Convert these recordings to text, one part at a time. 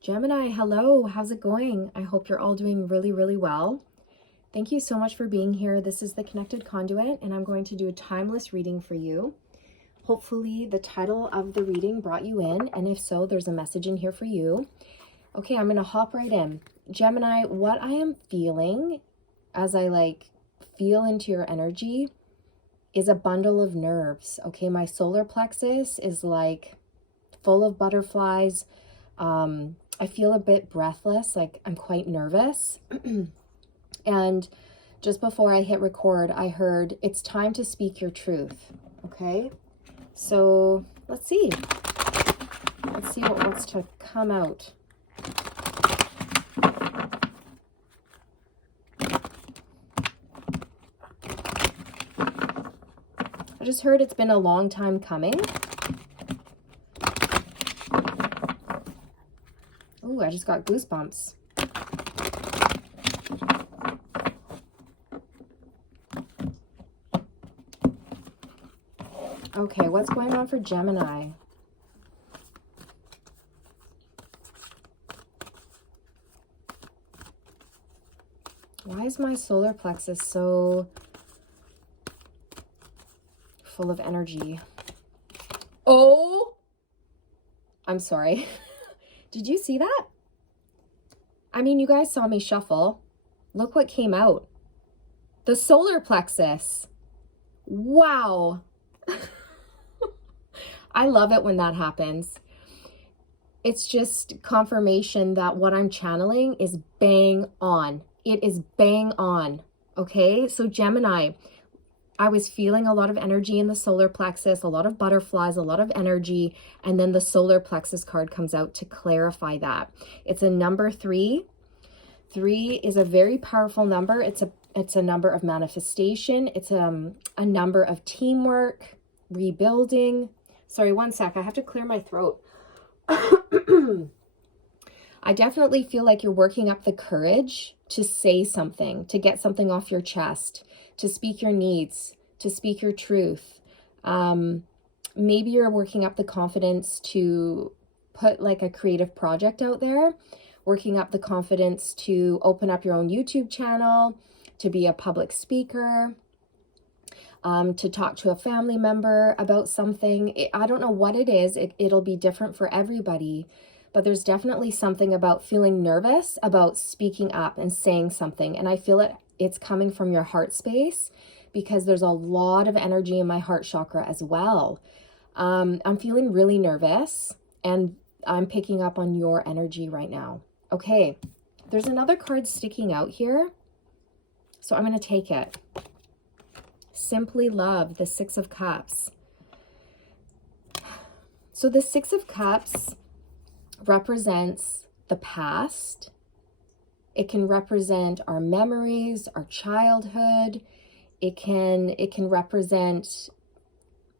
Gemini, hello, how's it going? I hope you're all doing really, really well. Thank you so much for being here. This is the Connected Conduit, and I'm going to do a timeless reading for you. Hopefully the title of the reading brought you in, and if so, there's a message in here for you. Okay, I'm gonna hop right in. Gemini, what I am feeling as I feel into your energy is a bundle of nerves. Okay, my solar plexus is like full of butterflies. I feel a bit breathless, like I'm quite nervous. And just before I hit record, I heard it's time to speak your truth. Okay, so let's see. Let's see what wants to come out. I just heard it's been a long time coming. Ooh, I just got goosebumps. Okay, what's going on for Gemini? Why is my solar plexus so full of energy? Oh, I'm sorry. Did you see that? I mean, you guys saw me shuffle. Look what came out. The solar plexus. Wow. I love it when that happens. It's just confirmation that what I'm channeling is bang on. It is bang on. Okay, so Gemini, I was feeling a lot of energy in the solar plexus, a lot of butterflies, a lot of energy, and then the solar plexus card comes out to clarify that. It's a number 3. 3 is a very powerful number. It's a number of manifestation. It's a number of teamwork, rebuilding. Sorry, one sec. I have to clear my throat. I definitely feel like you're working up the courage to say something, to get something off your chest, to speak your needs, to speak your truth. Maybe you're working up the confidence to put like a creative project out there, working up the confidence to open up your own YouTube channel, to be a public speaker, to talk to a family member about something. I don't know what it is. It'll be different for everybody, but there's definitely something about feeling nervous about speaking up and saying something. And I feel it's coming from your heart space because there's a lot of energy in my heart chakra as well. I'm feeling really nervous and I'm picking up on your energy right now. Okay, there's another card sticking out here, so I'm going to take it. Simply love, the 6 of Cups. So the 6 of Cups represents the past. It can represent our memories, our childhood. It can represent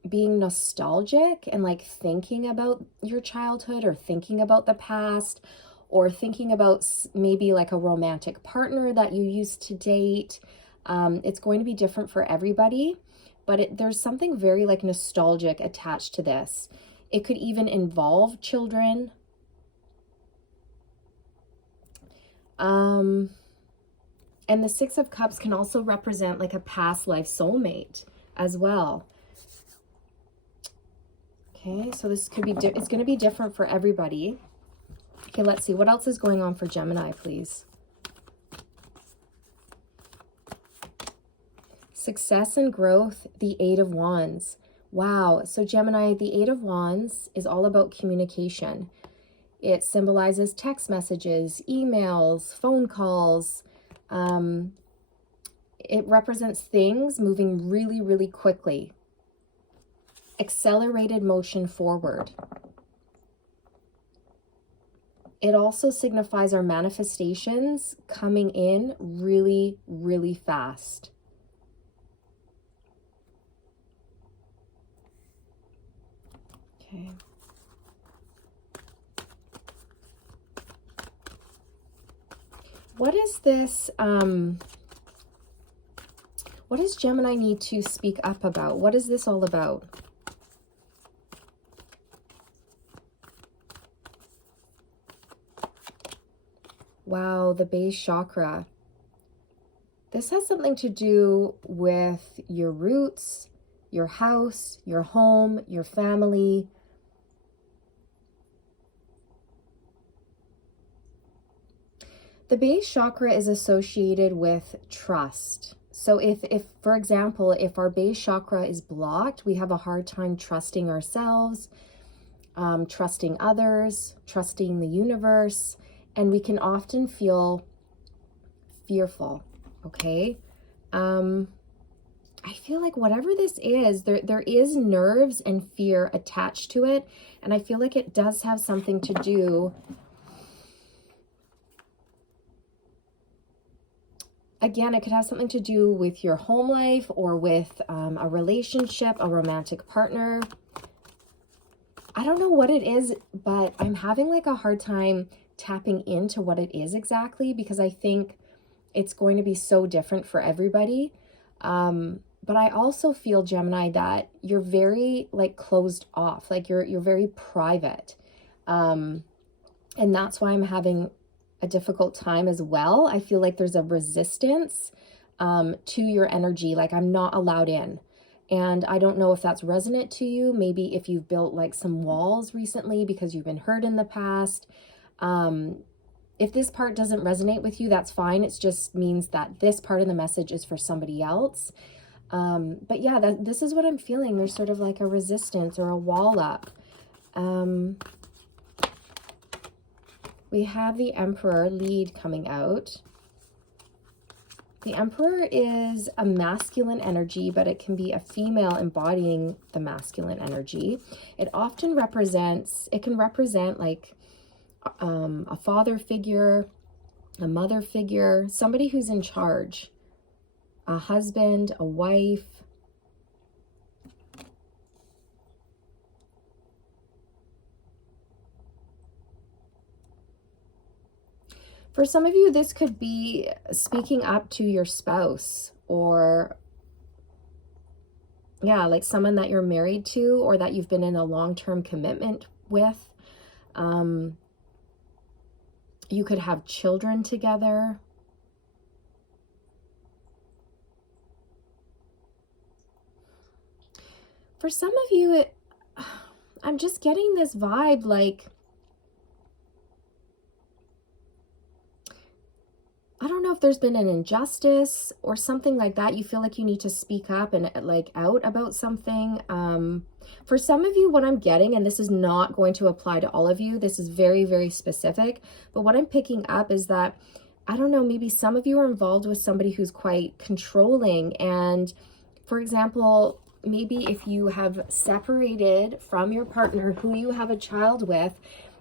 being nostalgic and like thinking about your childhood or thinking about the past or thinking about maybe like a romantic partner that you used to date. It's going to be different for everybody, but there's something very like nostalgic attached to this. It could even involve children. And the 6 of Cups can also represent like a past life soulmate as well. Okay, so this could be, it's going to be different for everybody. Okay, let's see. What else is going on for Gemini, please? Success and growth, the 8 of Wands. Wow. So Gemini, the 8 of Wands is all about communication. It symbolizes text messages, emails, phone calls. It represents things moving really, really quickly. Accelerated motion forward. It also signifies our manifestations coming in really, really fast. Okay. What is this? What does Gemini need to speak up about? What is this all about? Wow, the base chakra. This has something to do with your roots, your house, your home, your family. The base chakra is associated with trust. So if for example, if our base chakra is blocked, we have a hard time trusting ourselves, trusting others, trusting the universe, and we can often feel fearful, okay? I feel like whatever this is, there is nerves and fear attached to it, and I feel like it does have something to do. Again, it could have something to do with your home life or with a relationship, a romantic partner. I don't know what it is, but I'm having like a hard time tapping into what it is exactly, because I think it's going to be so different for everybody. But I also feel, Gemini, that you're very like closed off, like you're very private. And that's why I'm having a difficult time as well. I feel like there's a resistance to your energy, like I'm not allowed in. And I don't know if that's resonant to you. Maybe if you've built like some walls recently because you've been hurt in the past. If this part doesn't resonate with you, that's fine. It just means that this part of the message is for somebody else. But yeah, this is what I'm feeling. There's sort of like a resistance or a wall up. We have the Emperor lead coming out. The Emperor is a masculine energy, but it can be a female embodying the masculine energy. It often represents, it can represent like a father figure, a mother figure, somebody who's in charge, a husband, a wife. For some of you, this could be speaking up to your spouse, or yeah, like someone that you're married to or that you've been in a long-term commitment with. You could have children together. For some of you, I'm just getting this vibe like, I don't know if there's been an injustice or something like that. You feel like you need to speak up and like out about something. For some of you, what I'm getting, and this is not going to apply to all of you, this is very, very specific, but what I'm picking up is that, I don't know, maybe some of you are involved with somebody who's quite controlling. And for example, maybe if you have separated from your partner who you have a child with,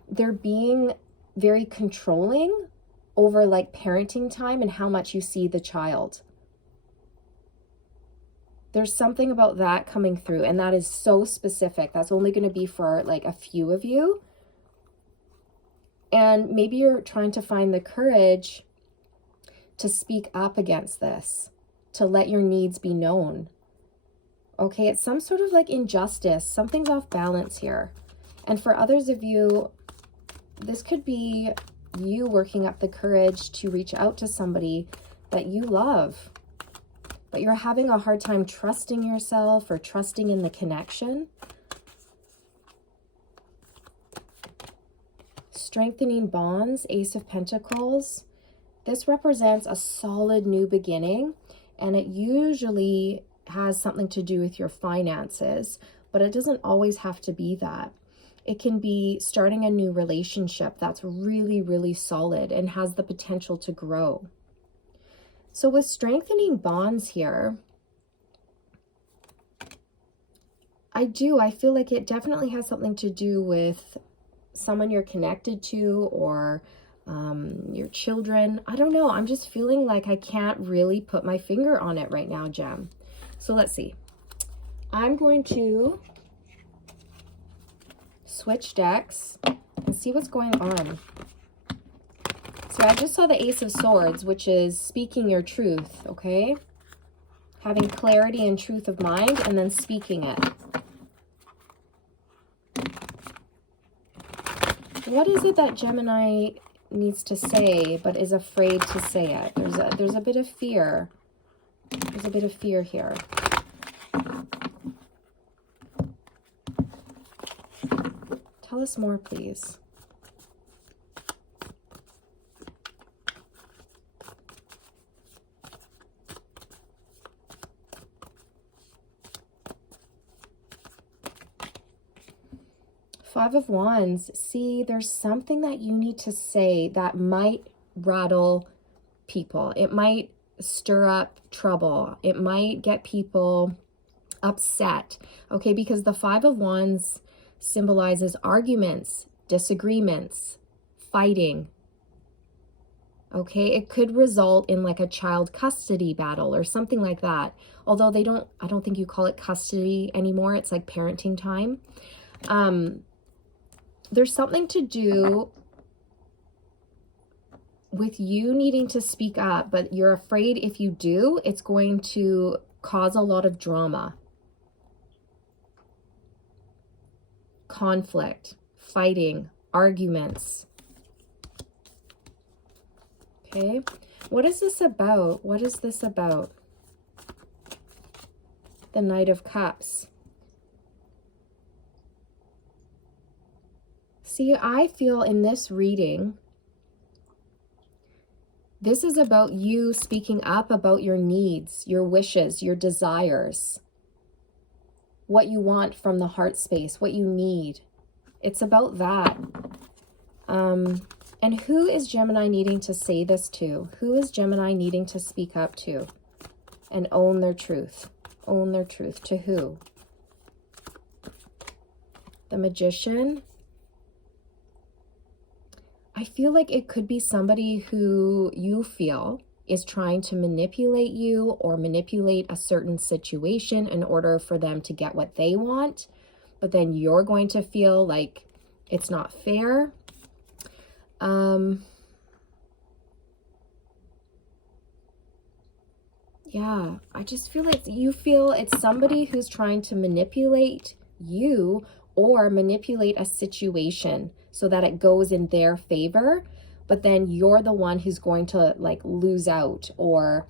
they're being very controlling over like parenting time and how much you see the child. There's something about that coming through, and that is so specific. That's only going to be for like a few of you. And maybe you're trying to find the courage to speak up against this, to let your needs be known. Okay, it's some sort of like injustice. Something's off balance here. And for others of you, this could be you working up the courage to reach out to somebody that you love, but you're having a hard time trusting yourself or trusting in the connection. Strengthening bonds, Ace of Pentacles. This represents a solid new beginning, and it usually has something to do with your finances, but it doesn't always have to be that. It can be starting a new relationship that's really, really solid and has the potential to grow. So with strengthening bonds here, I feel like it definitely has something to do with someone you're connected to, or your children. I don't know. I'm just feeling like I can't really put my finger on it right now, Gem. So let's see. I'm going to switch decks and see what's going on. So I just saw the Ace of Swords, which is speaking your truth, okay? Having clarity and truth of mind, and then speaking it. What is it that Gemini needs to say, but is afraid to say it. There's a bit of fear. There's a bit of fear here. Tell us more, please. Five of Wands. See, there's something that you need to say that might rattle people. It might stir up trouble. It might get people upset. Okay, because the Five of Wands symbolizes arguments, disagreements, fighting. Okay, it could result in like a child custody battle or something like that. Although I don't think you call it custody anymore. It's like parenting time. There's something to do with you needing to speak up, but you're afraid if you do, it's going to cause a lot of drama, conflict, fighting, arguments. Okay, what is this about? What is this about? The Knight of Cups. See, I feel in this reading, this is about you speaking up about your needs, your wishes, your desires, what you want from the heart space, what you need. It's about that. And who is Gemini needing to say this to? Who is Gemini needing to speak up to and own their truth? Own their truth. To who? The Magician. I feel like it could be somebody who you feel is trying to manipulate you or manipulate a certain situation in order for them to get what they want. But then you're going to feel like it's not fair. Yeah, I just feel like you feel it's somebody who's trying to manipulate you or manipulate a situation so that it goes in their favor, but then you're the one who's going to like lose out, or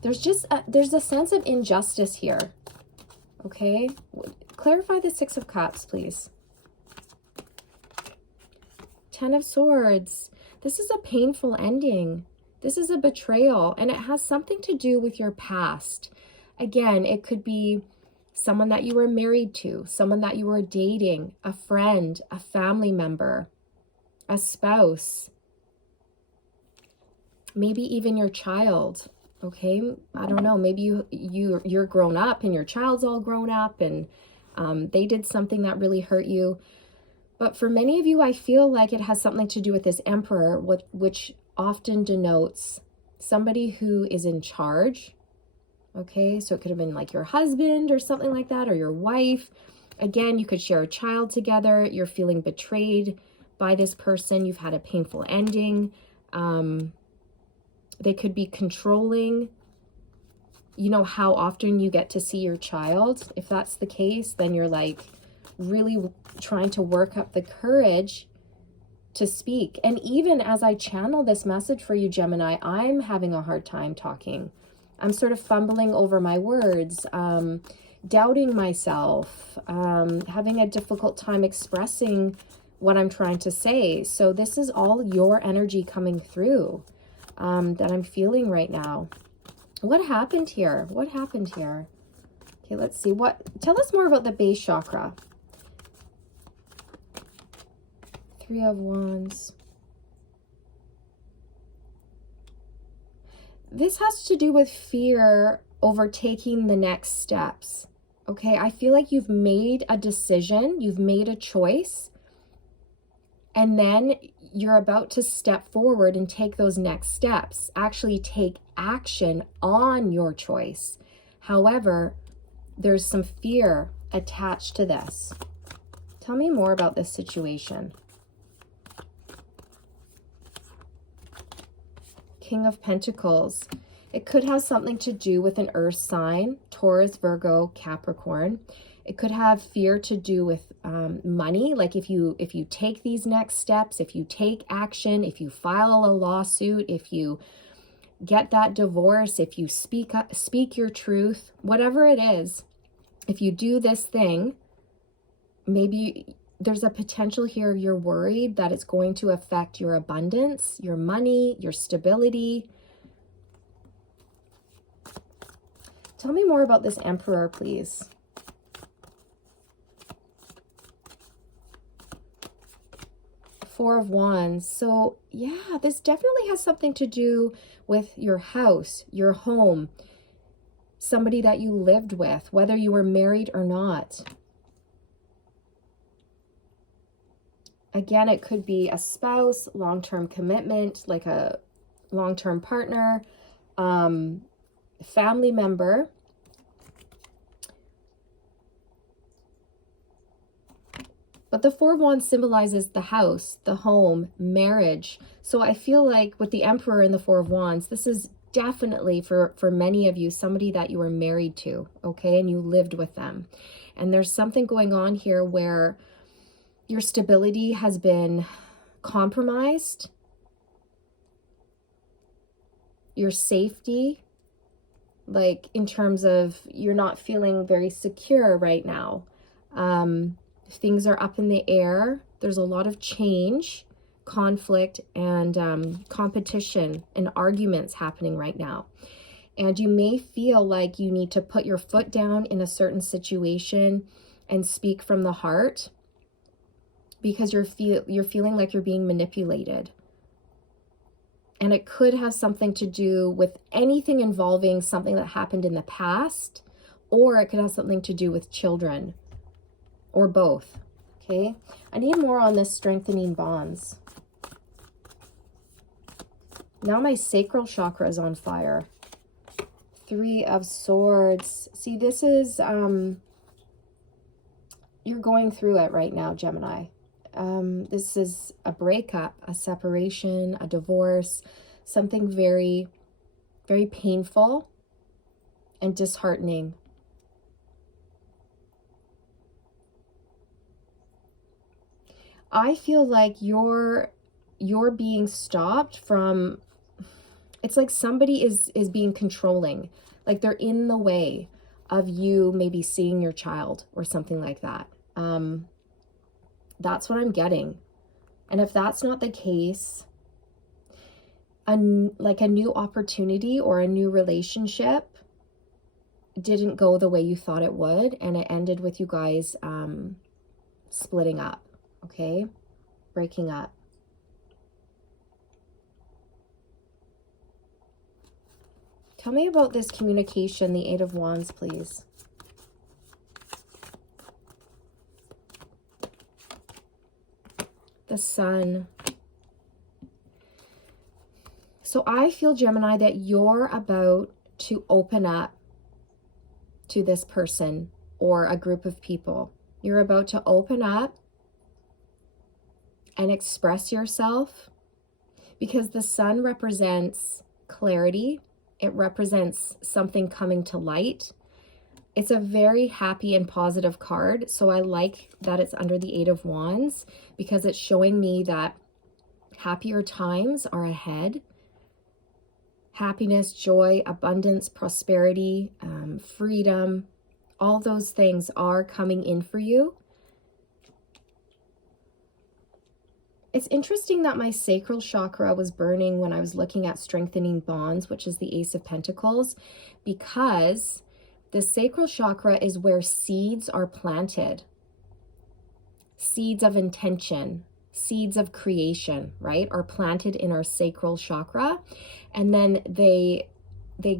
there's a sense of injustice here. Okay, clarify the Six of Cups, please. Ten of Swords. This is a painful ending. This is a betrayal, and it has something to do with your past. Again, it could be someone that you were married to, someone that you were dating, a friend, a family member, a spouse, maybe even your child. Okay, I don't know, maybe you're grown up and your child's all grown up and they did something that really hurt you. But for many of you, I feel like it has something to do with this Emperor, which often denotes somebody who is in charge. Okay, so it could have been like your husband or something like that, or your wife. Again, you could share a child together. You're feeling betrayed by this person. You've had a painful ending. They could be controlling, you know, how often you get to see your child. If that's the case, then you're like really trying to work up the courage to speak. And even as I channel this message for you, Gemini, I'm having a hard time talking. I'm sort of fumbling over my words, doubting myself, having a difficult time expressing what I'm trying to say. So this is all your energy coming through that I'm feeling right now. What happened here? What happened here? Okay, let's see. Tell us more about the base chakra. Three of Wands. This has to do with fear over taking the next steps. Okay, I feel like you've made a decision, you've made a choice, and then you're about to step forward and take those next steps, actually take action on your choice. However, there's some fear attached to this. Tell me more about this situation. King of Pentacles. It could have something to do with an earth sign, Taurus, Virgo, Capricorn. It could have fear to do with money. Like if you take these next steps, if you take action, if you file a lawsuit, if you get that divorce, if you speak your truth, whatever it is, if you do this thing, maybe there's a potential here you're worried that it's going to affect your abundance, your money, your stability. Tell me more about this Emperor, please. Four of Wands. So yeah, this definitely has something to do with your house, your home, somebody that you lived with, whether you were married or not. Again, it could be a spouse, long-term commitment, like a long-term partner, family member. But the Four of Wands symbolizes the house, the home, marriage. So I feel like with the Emperor and the Four of Wands, this is definitely for many of you, somebody that you were married to, okay? And you lived with them. And there's something going on here where your stability has been compromised. Your safety, like in terms of you're not feeling very secure right now. Things are up in the air. There's a lot of change, conflict, and competition and arguments happening right now. And you may feel like you need to put your foot down in a certain situation and speak from the heart because you're feeling like you're being manipulated. And it could have something to do with anything involving something that happened in the past, or it could have something to do with children. Or both, okay? I need more on this strengthening bonds. Now my sacral chakra is on fire. Three of Swords. See, this is, you're going through it right now, Gemini. This is a breakup, a separation, a divorce, something very, very painful and disheartening. I feel like you're being stopped from, it's like somebody is being controlling, like they're in the way of you maybe seeing your child or something like that. That's what I'm getting. And if that's not the case, like a new opportunity or a new relationship didn't go the way you thought it would, and it ended with you guys splitting up. Okay, breaking up. Tell me about this communication, the Eight of Wands, please. The Sun. So I feel, Gemini, that you're about to open up to this person or a group of people. You're about to open up and express yourself, because the Sun represents clarity. It represents something coming to light. It's a very happy and positive card. So I like that it's under the Eight of Wands, because it's showing me that happier times are ahead. Happiness, joy, abundance, prosperity, freedom, all those things are coming in for you. It's interesting that my sacral chakra was burning when I was looking at strengthening bonds, which is the Ace of Pentacles, because the sacral chakra is where seeds are planted. Seeds of intention, seeds of creation, right, are planted in our sacral chakra. And then they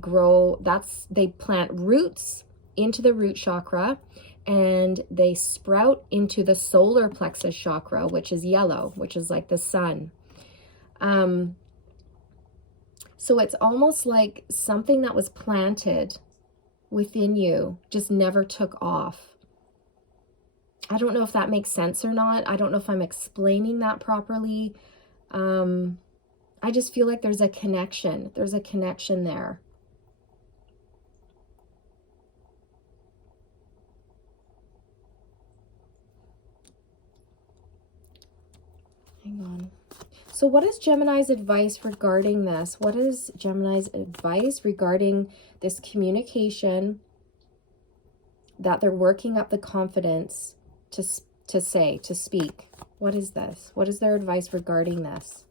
grow, they plant roots into the root chakra, and they sprout into the solar plexus chakra, which is yellow, which is like the sun. So it's almost like something that was planted within you just never took off. I don't know if that makes sense or not. I don't know if I'm explaining that properly. I just feel like there's a connection. There's a connection there. So what is Gemini's advice regarding this? What is Gemini's advice regarding this communication that they're working up the confidence to say, to speak? What is this? What is their advice regarding this?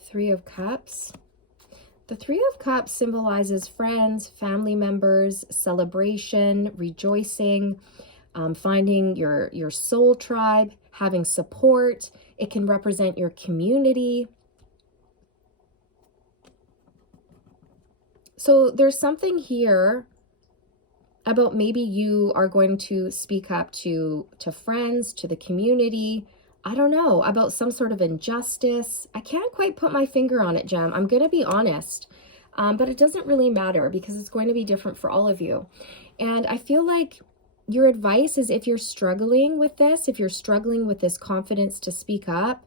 Three of Cups. The Three of Cups symbolizes friends, family members, celebration, rejoicing, finding your soul tribe, having support. It can represent your community. So there's something here about maybe you are going to speak up to friends, to the community. I don't know, about some sort of injustice. I can't quite put my finger on it, Gem. I'm going to be honest. But it doesn't really matter because it's going to be different for all of you. And I feel like your advice is, if you're struggling with this, if you're struggling with this confidence to speak up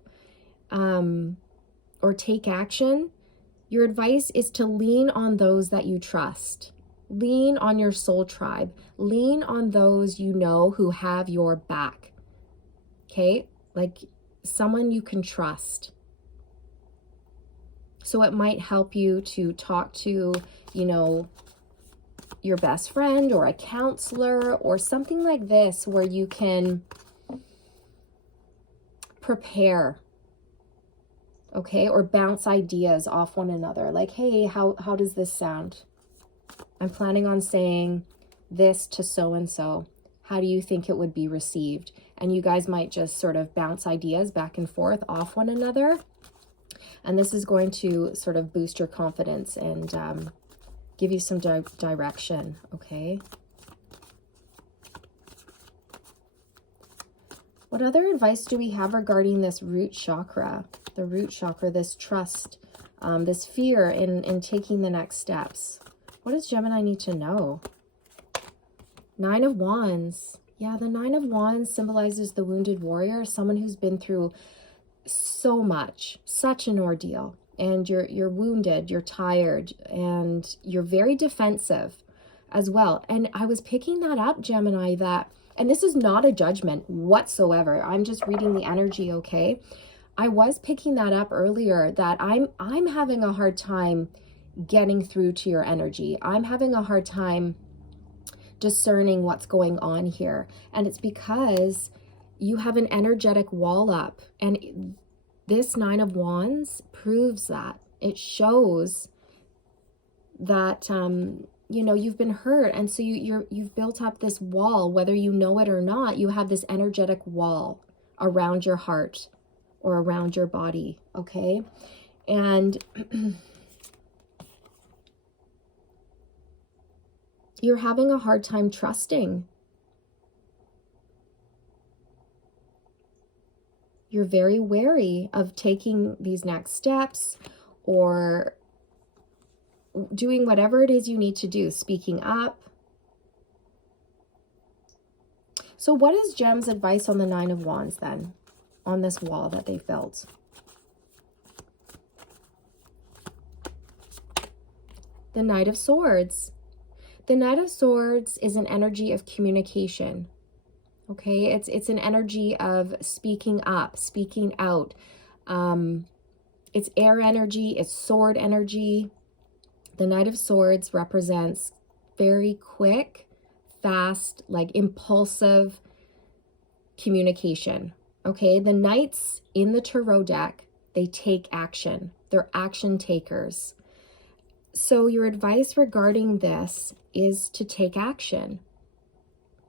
or take action, your advice is to lean on those that you trust. Lean on your soul tribe. Lean on those you know who have your back. Okay? Like someone you can trust. So it might help you to talk to, you know, your best friend or a counselor or something like this, where you can prepare, okay, or bounce ideas off one another. Like, hey, how does this sound? I'm planning on saying this to so-and-so. How do you think it would be received? And you guys might just sort of bounce ideas back and forth off one another. And this is going to sort of boost your confidence and give you some direction, okay? What other advice do we have regarding this root chakra? The root chakra, this trust, this fear in taking the next steps. What does Gemini need to know? Nine of Wands. Yeah, the Nine of Wands symbolizes the wounded warrior, someone who's been through so much, such an ordeal. And you're wounded, you're tired, and you're very defensive as well. And I was picking that up, Gemini, that, and this is not a judgment whatsoever. I'm just reading the energy, okay? I was picking that up earlier, that I'm having a hard time getting through to your energy. I'm having a hard time discerning what's going on here. And it's because you have an energetic wall up, and this Nine of Wands proves that. It shows that, you know, you've been hurt. And so you've built up this wall, whether you know it or not. You have this energetic wall around your heart or around your body, okay? And you're having a hard time trusting. You're very wary of taking these next steps or doing whatever it is you need to do, speaking up. So what is Gem's advice on the Nine of Wands then, on this wall that they've built? The Knight of Swords. The Knight of Swords is an energy of communication. Okay, it's an energy of speaking up, speaking out. It's air energy, it's sword energy. The Knight of Swords represents very quick, fast, like impulsive communication. Okay, the Knights in the Tarot deck, they take action. They're action takers. So your advice regarding this is to take action,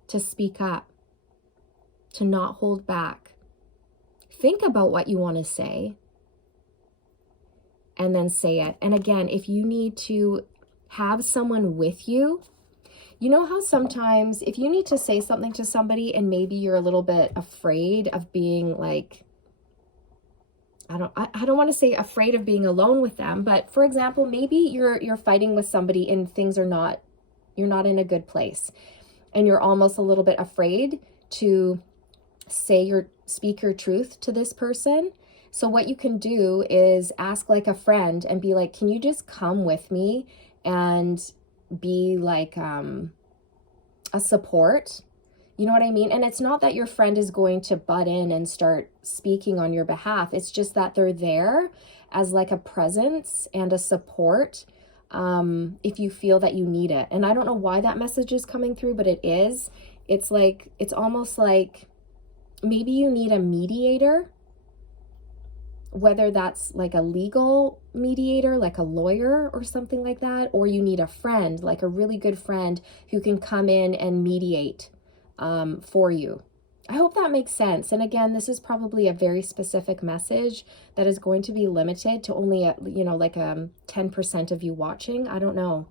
to speak up, to not hold back. Think about what you want to say and then say it. And again, if you need to have someone with you, you know how sometimes if you need to say something to somebody and maybe you're a little bit afraid of being like, I don't want to say afraid of being alone with them, but for example, maybe you're fighting with somebody and things are not, you're not in a good place, and you're almost a little bit afraid to speak your truth to this person. So what you can do is ask like a friend and be like, can you just come with me and be like a support? You know what I mean? And it's not that your friend is going to butt in and start speaking on your behalf. It's just that they're there as like a presence and a support, if you feel that you need it. And I don't know why that message is coming through, but it is. It's like, it's almost like maybe you need a mediator, whether that's like a legal mediator, like a lawyer or something like that, or you need a friend, like a really good friend who can come in and mediate for you. I hope that makes sense. And again, this is probably a very specific message that is going to be limited to only, like 10% of you watching. I don't know.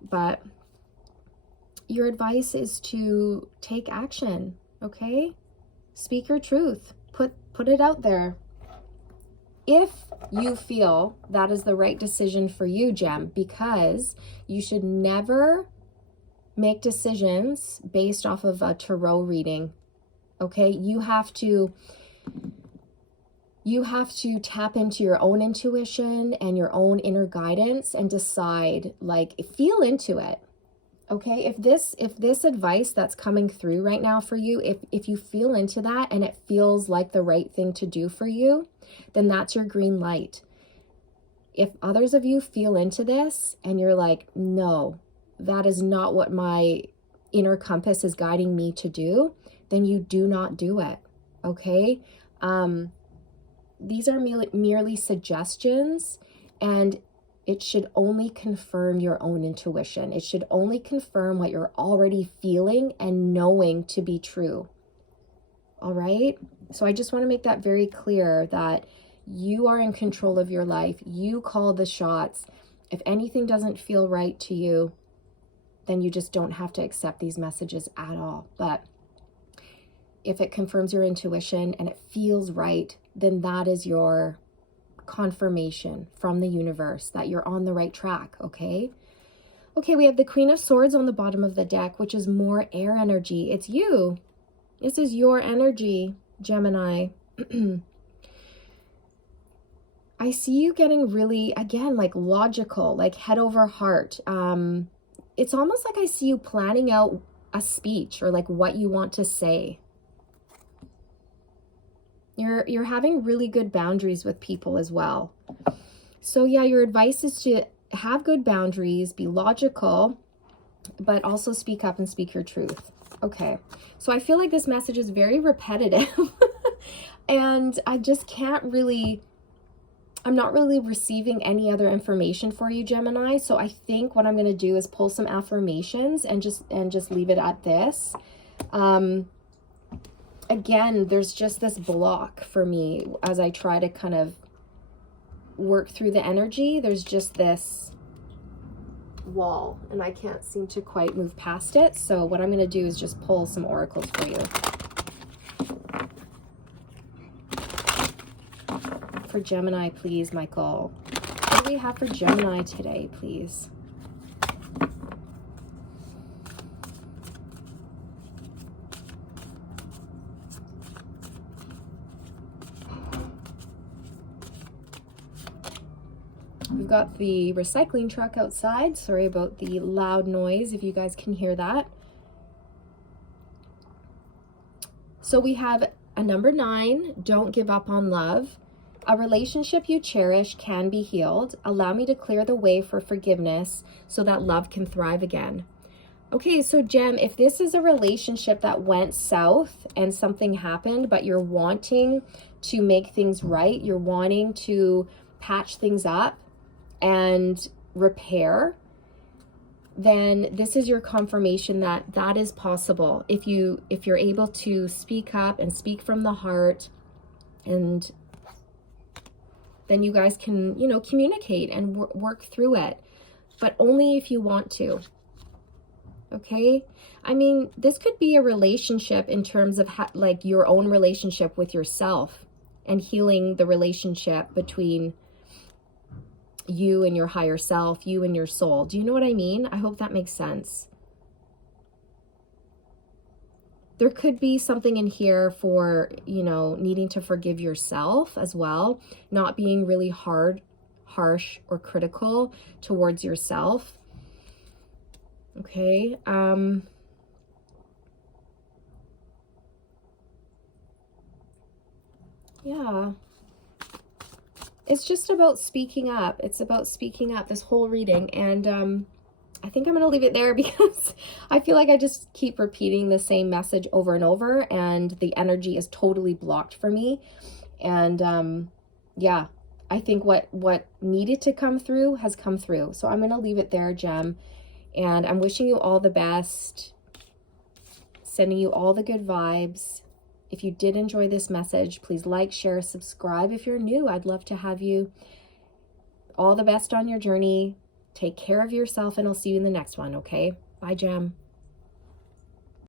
But your advice is to take action, okay? Speak your truth. Put it out there. If you feel that is the right decision for you, Gem, because you should never make decisions based off of a tarot reading. Okay, you have to tap into your own intuition and your own inner guidance and decide, like, feel into it. Okay, if this advice that's coming through right now for you, if you feel into that and it feels like the right thing to do for you, then that's your green light. If others of you feel into this and you're like, no, that is not what my inner compass is guiding me to do, then you do not do it, okay? These are merely suggestions, and it should only confirm your own intuition. It should only confirm what you're already feeling and knowing to be true, all right? So I just want to make that very clear that you are in control of your life. You call the shots. If anything doesn't feel right to you, then you just don't have to accept these messages at all. But if it confirms your intuition and it feels right, then that is your confirmation from the universe that you're on the right track, okay? Okay, we have the Queen of Swords on the bottom of the deck, which is more air energy. It's you. This is your energy, Gemini. I see you getting really, again, like logical, like head over heart. It's almost like I see you planning out a speech or like what you want to say. You're having really good boundaries with people as well. So yeah, your advice is to have good boundaries, be logical, but also speak up and speak your truth. Okay, so I feel like this message is very repetitive and I just can't really, I'm not really receiving any other information for you, Gemini. So I think what I'm going to do is pull some affirmations and just leave it at this. Again, there's just this block for me as I try to kind of work through the energy. There's just this wall and I can't seem to quite move past it. So what I'm going to do is just pull some oracles for you. For Gemini, please, Michael. What do we have for Gemini today, please? We've got the recycling truck outside. Sorry about the loud noise, if you guys can hear that. So we have a number 9, don't give up on love. A relationship you cherish can be healed. Allow me to clear the way for forgiveness so that love can thrive again. Okay, so Gem, if this is a relationship that went south and something happened, but you're wanting to make things right, you're wanting to patch things up and repair, then this is your confirmation that that is possible. If you're able to speak up and speak from the heart, and then you guys can, communicate and work through it, but only if you want to. Okay? I mean, this could be a relationship in terms of like your own relationship with yourself and healing the relationship between you and your higher self, you and your soul. Do you know what I mean? I hope that makes sense. There could be something in here for, needing to forgive yourself as well, not being really harsh, or critical towards yourself. Okay. Yeah. It's just about speaking up. It's about speaking up, this whole reading. And I think I'm going to leave it there because I feel like I just keep repeating the same message over and over, and the energy is totally blocked for me. And yeah, I think what needed to come through has come through. So I'm going to leave it there, Gem. And I'm wishing you all the best, sending you all the good vibes. If you did enjoy this message, please like, share, subscribe. If you're new, I'd love to have you. All the best on your journey. Take care of yourself, and I'll see you in the next one, okay? Bye, Gem.